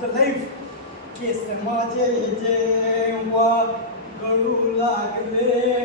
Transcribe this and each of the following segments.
After life case माझे जे वा गळू लागले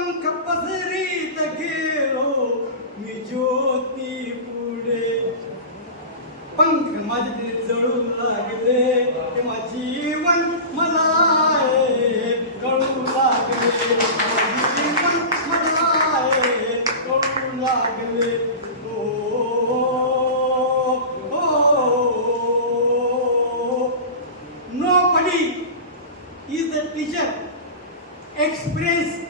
पंख पसरीत गेलो मी ज्योती पुढे पंख माझे ते जळू लागले तेव्हा जीवन मला हे कळू लागले जीवन मला हे कळू लागले ओ, ओ, Nobody is the teacher. Experience is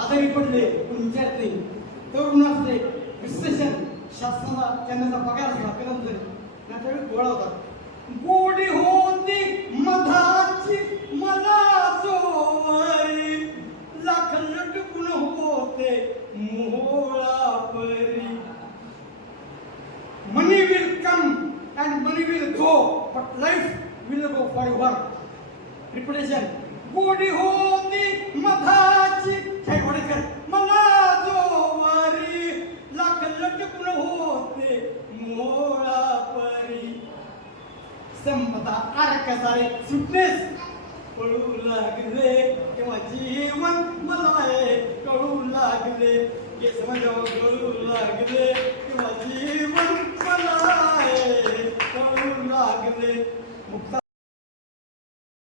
आजारी पडले पण विचारले तरुण असले विश्लेषण शासनाला त्यांचा पगार असला कदम तरी त्यावेळी गोळा होता गोडी होती मधाची मला जोवरी लाख लटकून होते मोहळा परी Money will come and money will go, but life will go forever. Reputation. गोडी होती मधाची संपदा आरकासारे सुटनेस. कळू लागले तेव्हा जीवन मला आहे कळू लागले केस माझ्यावर कळू लागले.